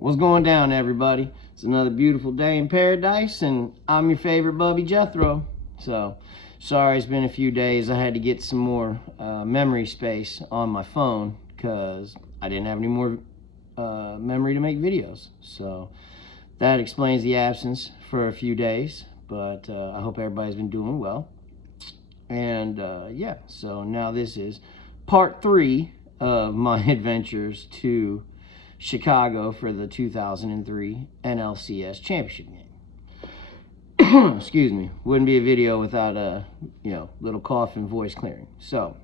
What's going down, everybody? It's another beautiful day in paradise, and I'm your favorite Bubby Jethro. So, sorry it's been a few days. I had to get some more memory space on my phone because I didn't have any more memory to make videos. So, that explains the absence for a few days, but I hope everybody's been doing well. And yeah, so now this is part 3 of my adventures to Chicago for the 2003 NLCS Championship game. Excuse me. Wouldn't be a video without a, little cough and voice clearing. So,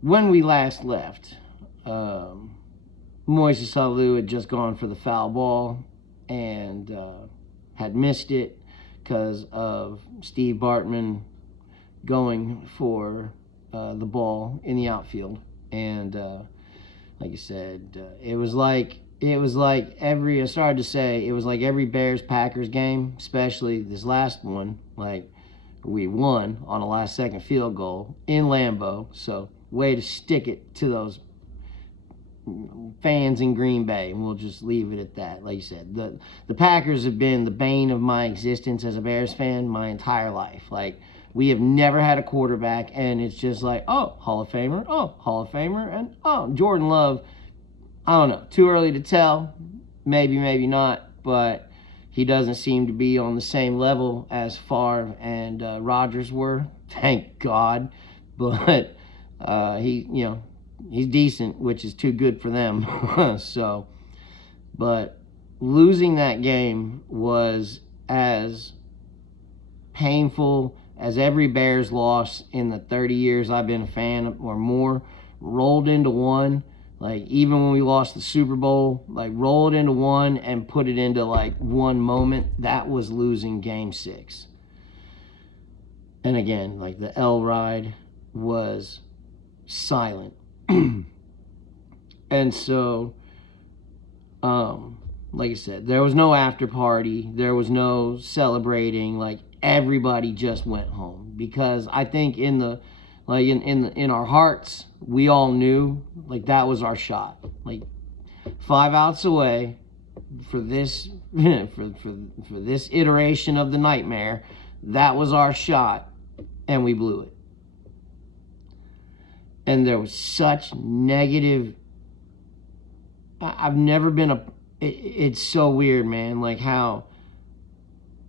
when we last left, Moises Alou had just gone for the foul ball and had missed it because of Steve Bartman going for the ball in the outfield. And like I said, it was like every, I started to say, it was like every Bears-Packers game, especially this last one, like we won on a last-second field goal in Lambeau. So, way to stick it to those fans in Green Bay, and we'll just leave it at that. Like you said, the Packers have been the bane of my existence as a Bears fan my entire life. Like, we have never had a quarterback, and it's just like, oh, Hall of Famer, oh, Hall of Famer, and oh, Jordan Love, I don't know, too early to tell, maybe, maybe not, but he doesn't seem to be on the same level as Favre and Rodgers were, thank God, but he's decent, which is too good for them. So, but losing that game was as painful as every Bears loss in the 30 years I've been a fan or more, rolled into one. Like, even when we lost the Super Bowl, like, rolled into one and put it into, like, one moment. That was losing Game 6. And again, like, the L ride was silent. And so, like I said, there was no after party. There was no celebrating. Like, everybody just went home because I think in our hearts, we all knew, like, that was our shot. Like, 5 outs away for this for this iteration of the nightmare, that was our shot, and we blew it. And there was such negative. I've never been it's so weird, man, like how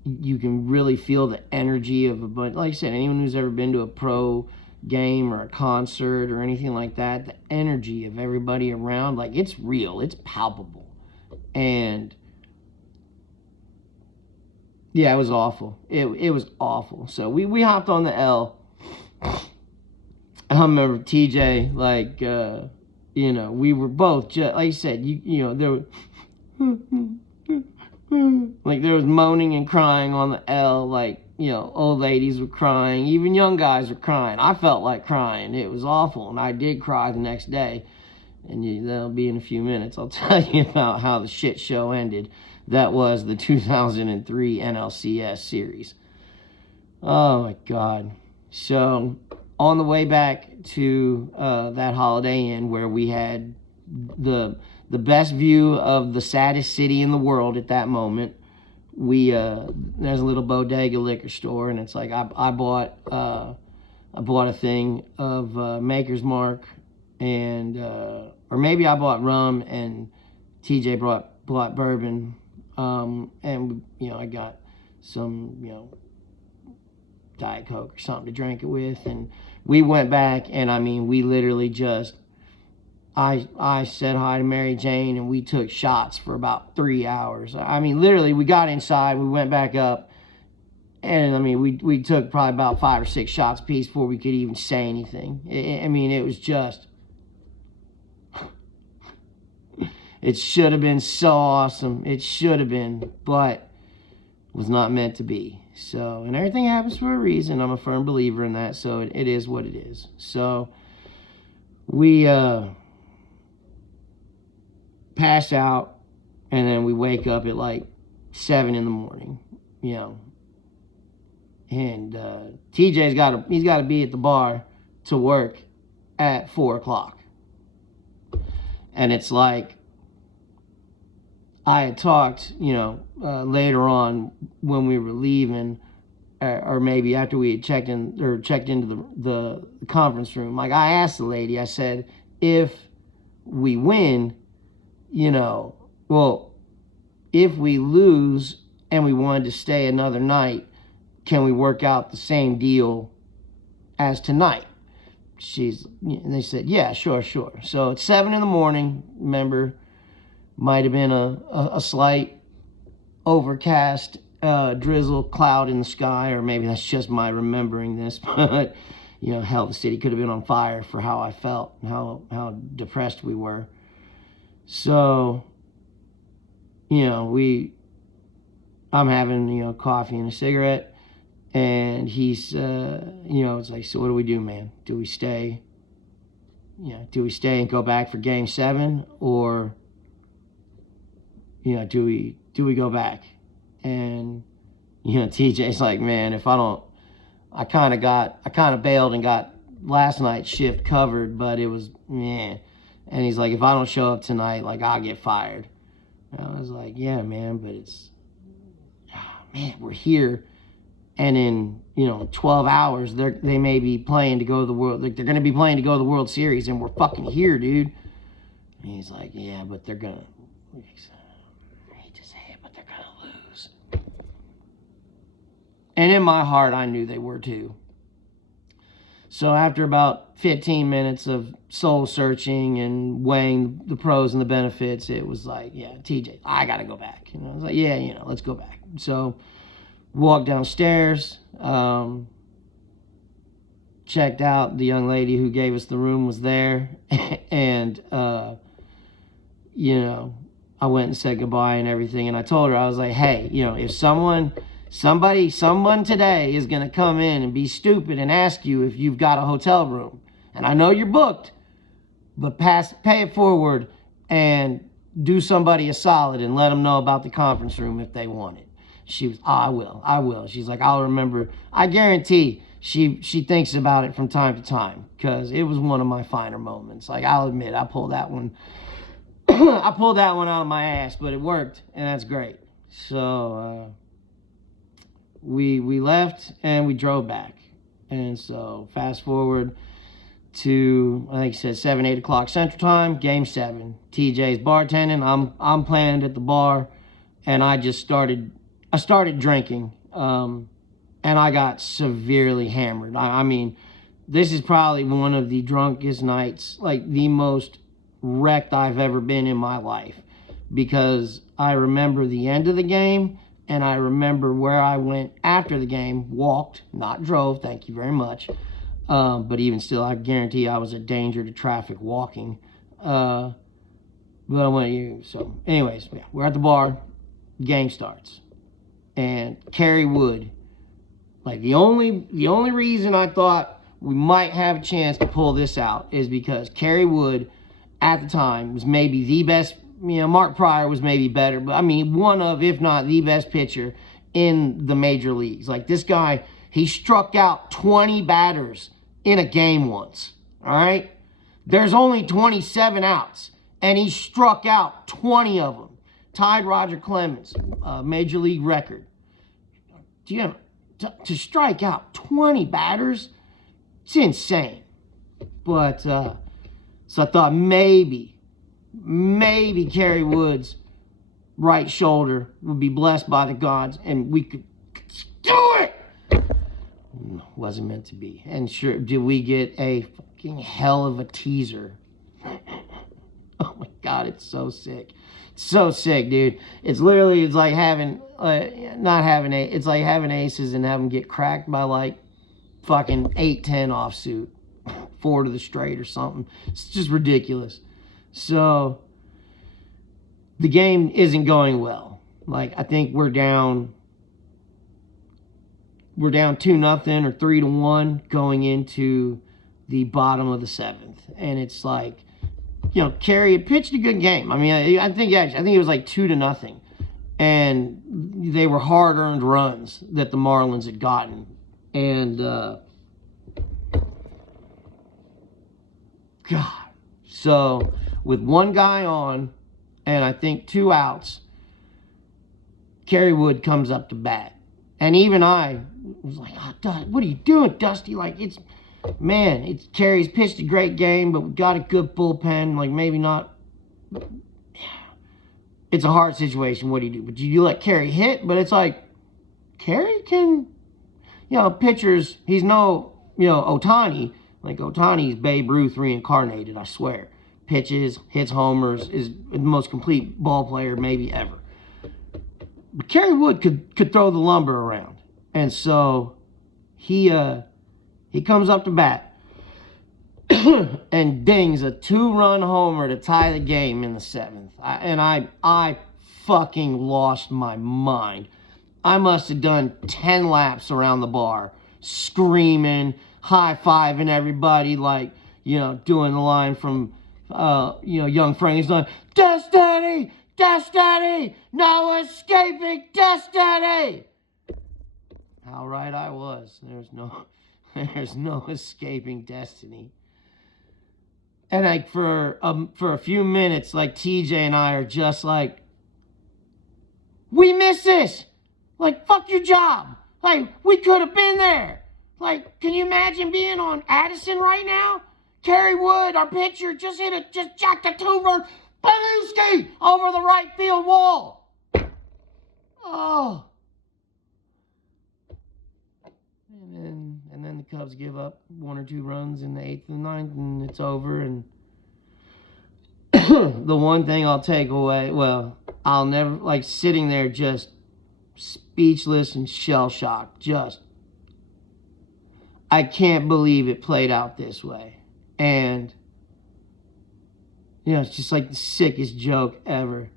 you can really feel the energy of a bunch. Like I said, anyone who's ever been to a pro game or a concert or anything like that, the energy of everybody around, like, it's real, it's palpable. And yeah, it was awful. It was awful. So we hopped on the L. I remember TJ, like, we were both just, like you said, there were, like, there was moaning and crying on the L, like, old ladies were crying, even young guys were crying. I felt like crying. It was awful, and I did cry the next day, and that'll be in a few minutes. I'll tell you about how the shit show ended. That was the 2003 NLCS series. Oh, my God. So, on the way back to that Holiday Inn where we had the best view of the saddest city in the world at that moment, there's a little bodega liquor store, and it's like I bought a thing of Maker's Mark, and or maybe I bought rum and TJ bought bourbon, and I got some Diet Coke or something to drink it with, and we went back, and I mean, we literally just, I said hi to Mary Jane, and we took shots for about 3 hours. I mean, literally, we got inside, we went back up, and I mean, we took probably about 5 or 6 shots apiece before we could even say anything. I mean, it was just, it should have been so awesome. It should have been, but was not meant to be. So, and everything happens for a reason. I'm a firm believer in that, so it is what it is. So, we pass out, and then we wake up at like 7 in the morning, and TJ's got to be at the bar to work at 4 o'clock. And it's like, I had talked, later on when we were leaving, or maybe after we had checked into the conference room. Like, I asked the lady, I said, if we win, well, if we lose and we wanted to stay another night, can we work out the same deal as tonight? And they said, yeah, sure. So it's 7 a.m. Remember, might have been a slight overcast, drizzle cloud in the sky, or maybe that's just my remembering this. But hell, the city could have been on fire for how I felt and how depressed we were. So, I'm having coffee and a cigarette. And he's, it's like, so what do we do, man? Do we stay? Do we stay and go back for Game 7, or, do we go back? And TJ's like, man, if I don't, I kind of bailed and got last night's shift covered, but it was, man. And he's like, if I don't show up tonight, like, I'll get fired. And I was like, yeah, man, but it's, man, we're here. And in 12 hours, they may be playing to go to the world. Like, they're going to be playing to go to the World Series, and we're fucking here, dude. And he's like, yeah, but they're gonna. I hate to say it, but they're gonna lose. And in my heart, I knew they were too. So after about 15 minutes of soul searching and weighing the pros and the benefits, it was like, yeah, TJ, I gotta go back. I was like, yeah, let's go back. So. Walked downstairs, checked out. The young lady who gave us the room was there. And, I went and said goodbye and everything. And I told her, I was like, hey, if someone today is going to come in and be stupid and ask you if you've got a hotel room, and I know you're booked, but pay it forward and do somebody a solid and let them know about the conference room if they want it. She was, I will. She's like, I'll remember. I guarantee she thinks about it from time to time, because it was one of my finer moments. Like, I'll admit, I pulled that one out of my ass, but it worked, and that's great. So we left and we drove back. And so fast forward to, I think he said 7, 8 o'clock Central Time, Game 7. TJ's bartending. I'm playing at the bar, and I started drinking, and I got severely hammered. I mean, this is probably one of the drunkest nights, like the most wrecked I've ever been in my life, because I remember the end of the game, and I remember where I went after the game, walked, not drove, thank you very much, but even still, I guarantee I was a danger to traffic walking, but I went, so anyways, yeah, we're at the bar, game starts. And Kerry Wood, like, the only reason I thought we might have a chance to pull this out is because Kerry Wood, at the time, was maybe the best. Mark Pryor was maybe better, but I mean, one of, if not the best pitcher in the major leagues. Like, this guy, he struck out 20 batters in a game once. All right, there's only 27 outs, and he struck out 20 of them. Tied Roger Clemens, major league record. To strike out 20 batters, it's insane. But, so I thought maybe Kerry Wood's right shoulder would be blessed by the gods, and we could do it. Wasn't meant to be. And sure, did we get a fucking hell of a teaser. Oh my God, it's so sick. So sick, dude. It's like having, it's like having aces and have them get cracked by like fucking 8-10 offsuit, 4 to the straight or something. It's just ridiculous. So the game isn't going well. Like, I think we're down 2-0 or 3-1 going into the bottom of the 7th, and it's like, Kerry pitched a good game. I mean, I think it was like 2-0, and they were hard-earned runs that the Marlins had gotten. And God, so with one guy on, and I think 2 outs, Kerry Wood comes up to bat. And even I was like, oh, what are you doing, Dusty? Like, it's Kerry's pitched a great game, but we got a good bullpen. Like, maybe not. It's a hard situation. What do you do? But you let Kerry hit, but it's like, Kerry can, pitchers, he's no, Ohtani. Like, Ohtani's Babe Ruth reincarnated, I swear. Pitches, hits homers, is the most complete ball player maybe ever. But Kerry Wood could throw the lumber around. And so he comes up to bat and dings a 2-run homer to tie the game in the 7th. I fucking lost my mind. I must have done 10 laps around the bar, screaming, high-fiving everybody, like, doing the line from, Young Frankenstein, Destiny! Destiny! No escaping Destiny! How right I was. There's no escaping destiny. And like for a few minutes, like TJ and I are just like, we miss this. Like, fuck your job. Like, we could have been there. Like, can you imagine being on Addison right now? Kerry Wood, our pitcher, just jacked a 2-run Beluski over the right field wall. Oh. And then the Cubs give up 1 or 2 runs in the 8th and 9th, and it's over. And the one thing I'll take away, I'll never, like, sitting there just speechless and shell-shocked. I can't believe it played out this way. And, it's just like the sickest joke ever.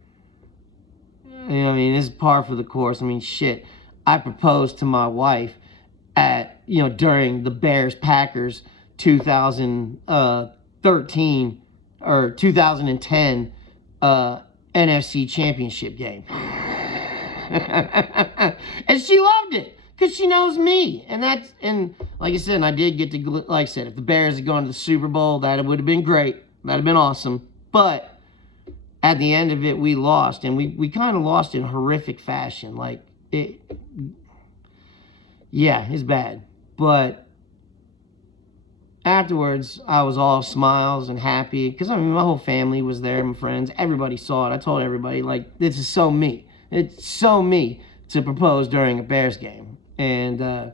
This is par for the course. shit. I proposed to my wife at, during the Bears-Packers 2013 or 2010 NFC Championship game. And she loved it because she knows me. And like I said, I did get to, like I said, if the Bears had gone to the Super Bowl, that would have been great. That would have been awesome. But at the end of it, we lost. And we kind of lost in horrific fashion. Like, it's bad. But afterwards, I was all smiles and happy. Because, my whole family was there, my friends. Everybody saw it. I told everybody, like, this is so me. It's so me to propose during a Bears game. And,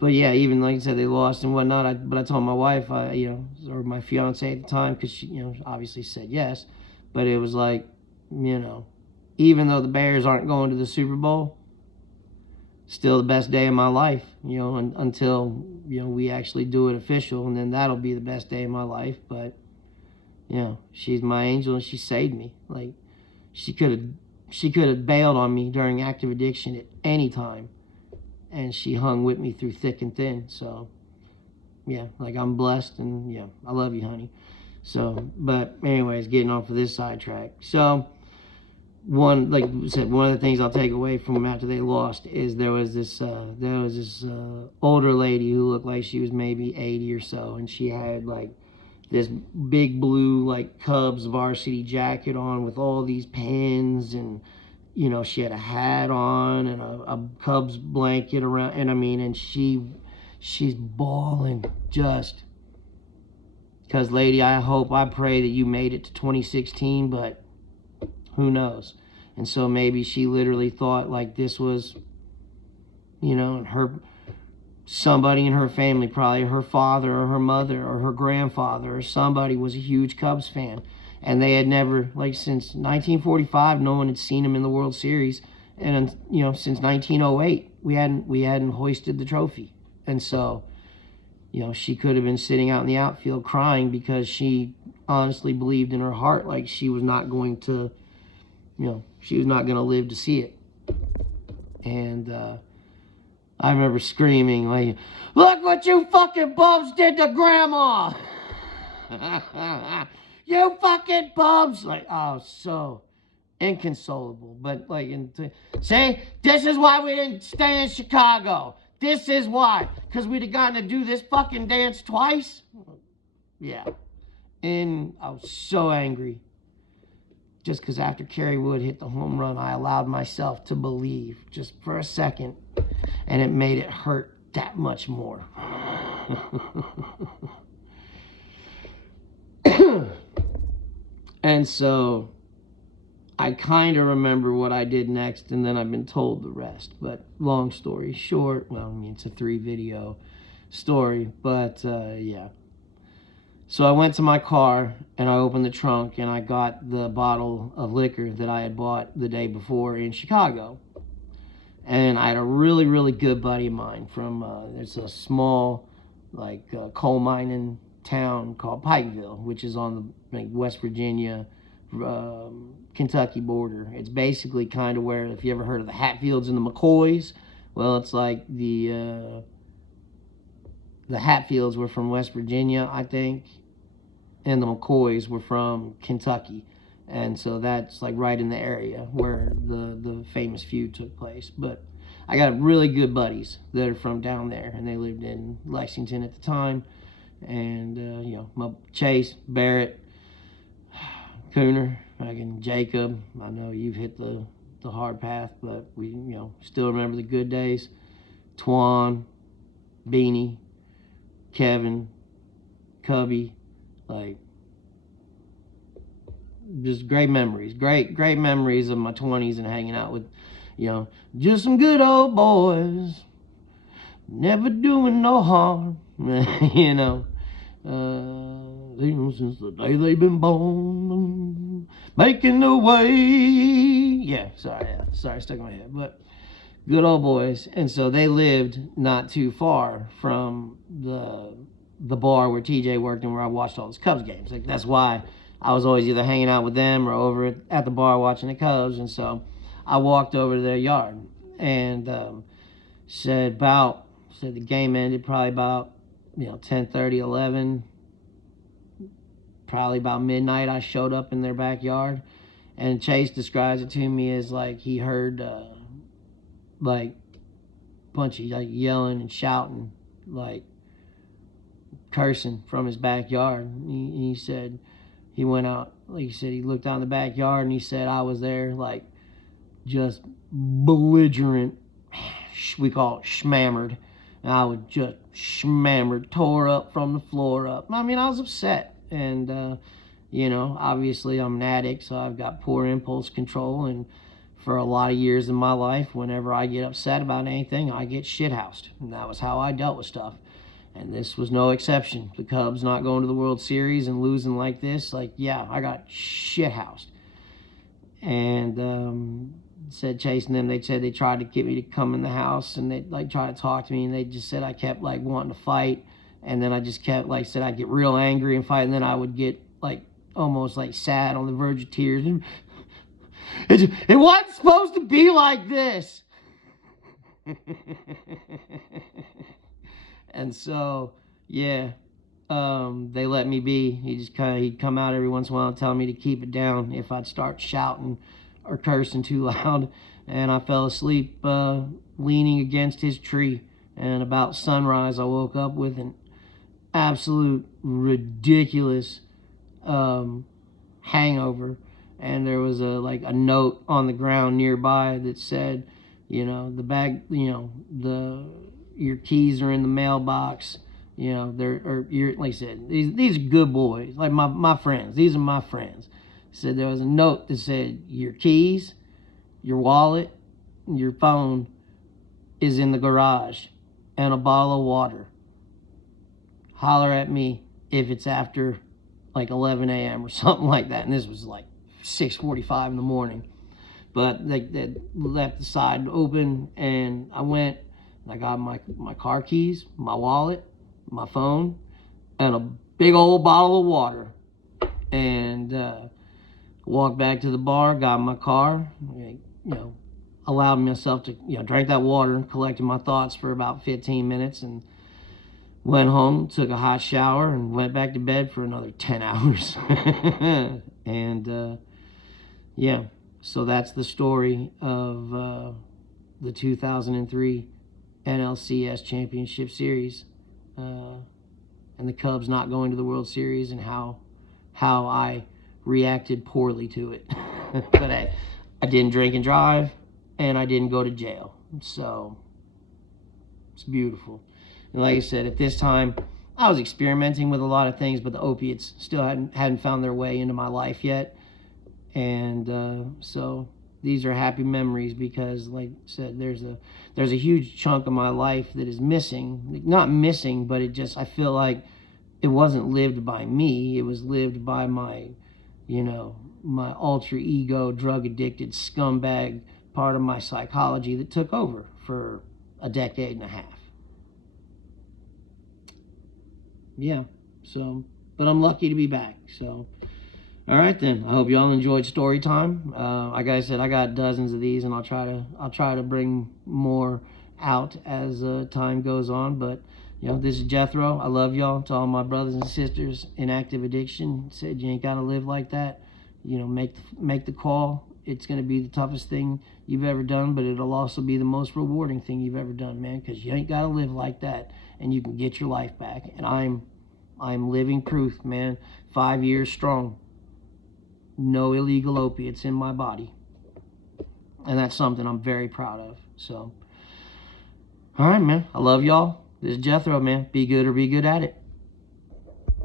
but yeah, even like I said, they lost and whatnot. But I told my wife, or my fiance at the time, because she, obviously said yes. But it was like, even though the Bears aren't going to the Super Bowl, still the best day of my life, until, we actually do it official. And then that'll be the best day of my life. But, she's my angel and she saved me. Like, she could have bailed on me during active addiction at any time. And she hung with me through thick and thin. So, like, I'm blessed. And, I love you, honey. So, but anyways, getting off of this sidetrack. So, like I said, one of the things I'll take away from them after they lost is there was this older lady who looked like she was maybe 80 or so. And she had, like, this big blue, like, Cubs varsity jacket on with all these pins, and, she had a hat on and a Cubs blanket around, and she's bawling just because, lady, I pray that you made it to 2016, but who knows? And so maybe she literally thought, like, this was, somebody in her family, probably her father or her mother or her grandfather or somebody was a huge Cubs fan. And they had never, like, since 1945, no one had seen him in the World Series. And, since 1908, we hadn't hoisted the trophy. And so, she could have been sitting out in the outfield crying because she honestly believed in her heart, like, she was not going to, she was not going to live to see it. And, I remember screaming, like, look what you fucking bums did to Grandma! You fucking bums! Like, oh, so inconsolable. But, like, see, this is why we didn't stay in Chicago. This is why. Because we'd have gotten to do this fucking dance twice? Yeah. And I was so angry. just because after Kerry Wood hit the home run, I allowed myself to believe just for a second, and it made it hurt that much more. And so I kind of remember what I did next, and then I've been told the rest. But long story short, well, I mean, it's a 3-video story, but yeah. So I went to my car, and I opened the trunk, and I got the bottle of liquor that I had bought the day before in Chicago. And I had a really, really good buddy of mine from, there's a small, like, coal mining town called Pikeville, which is on the West Virginia, Kentucky border. It's basically kind of where, if you ever heard of the Hatfields and the McCoys, well, it's like the Hatfields were from West Virginia, I think, and the McCoys were from Kentucky. And so that's like right in the area where the famous feud took place. But I got really good buddies that are from down there, and they lived in Lexington at the time. And, you know, my Chase, Barrett, Cooner, fucking Jacob. I know you've hit the hard path, but we, you know, still remember the good days. Twan, Beanie, Kevin, Cubby, like, just great memories. Great memories of my 20s and hanging out with, you know, just some good old boys. Never doing no harm. You know. Since the day they've been born. Making the way. Yeah, sorry, stuck in my head. But good old boys. And so they lived not too far from the bar where TJ worked and where I watched all his Cubs games. Like, that's why I was always either hanging out with them or over at the bar watching the Cubs. And so I walked over to their yard and said the game ended probably about, you know, 10:30, 11. Probably about midnight, I showed up in their backyard. And Chase describes it to me as like he heard like a bunch of like yelling and shouting, like cursing from his backyard. He said he went out, like he said, he looked out in the backyard and he said I was there, like, just belligerent, we call it schmammered. And I was just schmammered, tore up from the floor up. I mean, I was upset. And, you know, obviously I'm an addict, so I've got poor impulse control. And for a lot of years in my life, whenever I get upset about anything, I get shithoused. And that was how I dealt with stuff. And this was no exception. The Cubs not going to the World Series and losing like this, like, yeah, I got shithoused. And said chasing them, they said they tried to get me to come in the house, and they like tried to talk to me, and they just said I kept like wanting to fight. And then I just kept, like, said I'd get real angry and fight, and then I would get, like, almost, like, sad on the verge of tears. It wasn't supposed to be like this. And so, yeah, they let me be. He'd come out every once in a while and tell me to keep it down if I'd start shouting or cursing too loud. And I fell asleep leaning against his tree. And about sunrise, I woke up with an absolute ridiculous hangover, and there was a note on the ground nearby that said, you know, the bag, you know, your keys are in the mailbox, you know, like I said, these are good boys, like my friends. These are my friends. Said there was a note that said your keys, your wallet, your phone is in the garage, and a bottle of water. Holler at me if it's after like 11 a.m. or something like that. And this was like 6:45 in the morning. But they left the side open, and I went and I got my car keys, my wallet, my phone, and a big old bottle of water. And walked back to the bar, got in my car, you know, allowed myself to, you know, drank that water, collected my thoughts for about 15 minutes, and went home, took a hot shower, and went back to bed for another 10 hours. And, yeah, so that's the story of the 2003 NLCS Championship Series and the Cubs not going to the World Series, and how I reacted poorly to it. But hey, I didn't drink and drive, and I didn't go to jail. So it's beautiful. And like I said, at this time, I was experimenting with a lot of things, but the opiates still hadn't found their way into my life yet. And so these are happy memories because, like I said, there's a huge chunk of my life that is missing. Not missing, but I feel like it wasn't lived by me. It was lived by my, my alter ego, drug addicted scumbag part of my psychology that took over for a decade and a half. Yeah, so, but I'm lucky to be back. So, all right then. I hope y'all enjoyed story time. Like I said, I got dozens of these, and I'll try to bring more out as time goes on. But this is Jethro. I love y'all. To all my brothers and sisters in active addiction, said you ain't gotta live like that. Make the call. It's gonna be the toughest thing you've ever done, but it'll also be the most rewarding thing you've ever done, man. Because you ain't gotta live like that, and you can get your life back. And I'm living proof, man. 5 years strong. No illegal opiates in my body. And that's something I'm very proud of. So, all right, man. I love y'all. This is Jethro, man. Be good or be good at it.